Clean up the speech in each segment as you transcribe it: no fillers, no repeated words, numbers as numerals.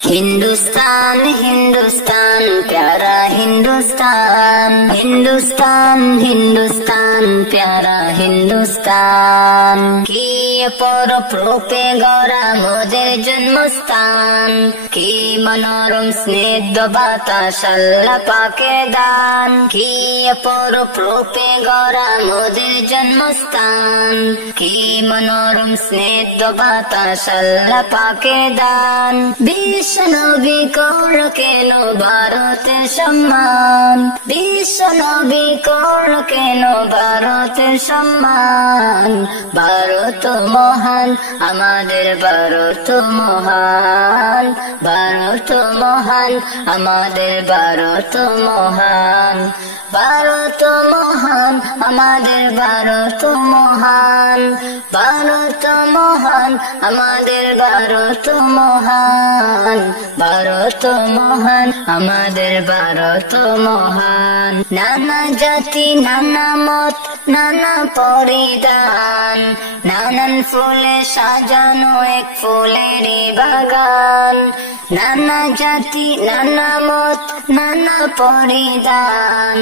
हिंदुस्तान हिंदुस्तान प्यारा हिंदुस्तान, हिंदुस्तान हिंदुस्तान प्यारा हिंदुस्तान। কি অপরূপ রূপে গড়া মোদের জন্মস্থান, কি মনোরম স্নিগ্ধ বাতাস আল্লাহ পাকের দান। কি অপরূপ রূপে গড়া মোদের জন্মস্থান, কি মনোরম স্নিগ্ধ বাতাস আল্লাহ পাকের দান। বিশ্বনবী করল কেন ভারতের সম্মান, বিশ্বনবী করল কেন ভারতের সম্মান। ভারত মহান আমাদের ভারত মহান, ভারত মহান আমাদের ভারত মহান। ভারত মহান আমাদের ভারত মহান, ভারত মহান আমাদের ভারত মহান। ভারত মহান আমাদের ভারত মহান। নানা জাতি নানা মত নানা পরিধান, নানান ফুলে সাজানো এক ফুলেরই বাগান। নানা জাতি নানা মত নানা পরিধান,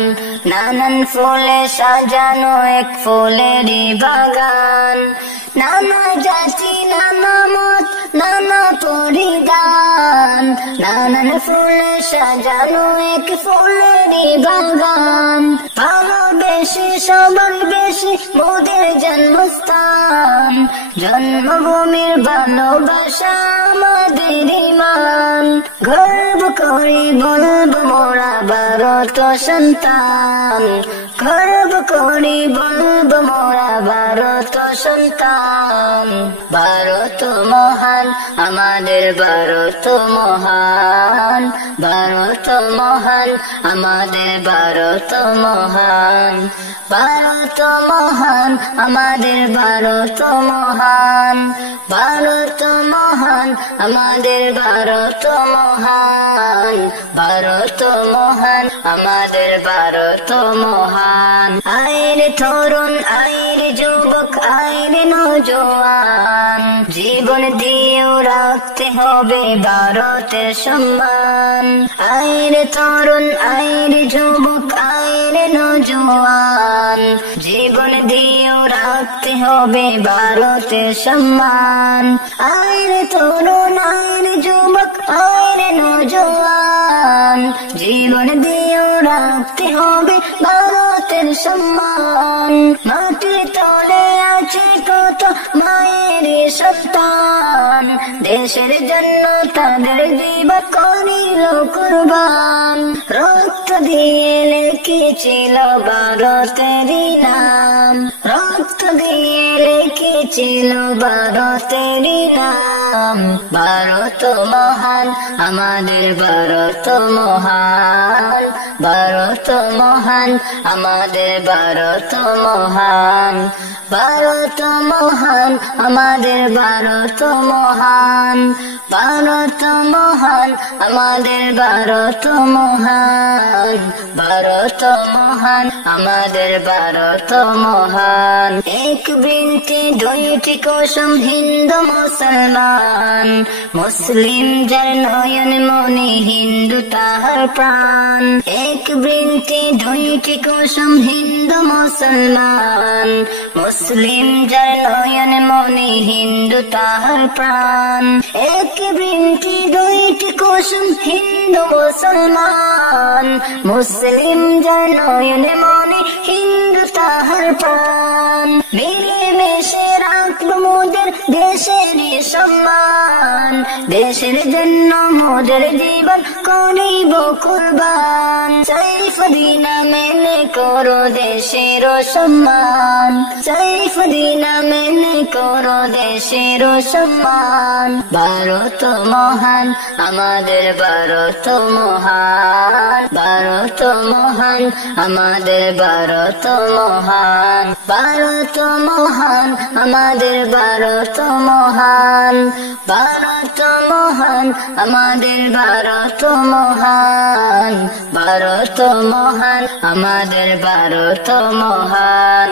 নানান ফুলে সাজানো এক ফুলেরই বাগান। নানা জাতি নানা মত নানা পরিধান, নানান ফুলে সাজানো এক ফুলেরই বাগান। ভালোবেসে সবার বেশি মোদের জন্মস্থান, জন্মভূমির ভালোবাসা আমাদের ইমান। গর্ব করে বলবো মোরা ভারত সন্তান, গর্ব করে বলবো মোরা ভারত সন্তান। ভারত মহান আমাদের ভারত মহান, ভারত মহান আমাদের ভারত মহান। ভারত মহান আমাদের ভারত মহান, ভারত মহান আমাদের ভারত মহান। ভারত মহান আমাদের ভারত মহান। আইরে তরুণ আইরে যুবক আইরে নওজোয়ান, জীবন দিয়েও রাখতে হবে ভারতের সম্মান। আইরে তরুণ আইরে যুবক আইরে নওজোয়ান, জীবন দিয়েও রাখতে হবে ভারতের সম্মান। আইরে তরুণ আইরে যুবক আইরে নওজোয়ান, জীবন দিয়েও রাখতে হবে ভারতের সম্মান। মাটির তলে আছে কত মায়ের সন্তান, দেশের জন্য তাদের জীবন করিল কুরবান। রক্ত দিয়ে লিখেছিল ভারতেরই নাম, রক্ত দিয়ে লিখেছিল ভারতেরই নাম। ভারত মহান আমাদের ভারত মহান, ভারত মহান আমাদের ভারত মহান। ভারত মহান আমাদের ভারত মহান, ভারত মহান আমাদের ভারত মহান। ভারত মহান আমাদের ভারত মহান। এক বৃন্তি দুইটি কুসুম হিন্দু মুসলমান, মুসলিম যার নয়ন মনি হিন্দু তাহার প্রাণ। এক বৃন্তি দুইটি কুসুম হিন্দু মুসলমান, মুসলিম যার নয়ন মনি হিন্দু তাহার প্রাণ। এক বৃন্তি দুইটি কুসুম হিন্দু মুসলমান, মুসলিম যার নয়ন মনি হিন্দু তাহার প্রাণ। মিলেমিশে রাখবো মোদের দেশেরই সম্মান, দেশের জন্য মোদের জীবন করিব কুরবান। সাইফুদ্দিন মেনে করো দেশের সম্মান, সাইফুদ্দিন মেনে করো দেশের সম্মান। ভারত মহান আমাদের ভারত মহান, ভারত মহান আমাদের ভারত মহান। ভারত মহান আমাদের ভারত মহান, ভারত মহান আমাদের ভারত মহান। ভারত মহান আমাদের ভারত মহান।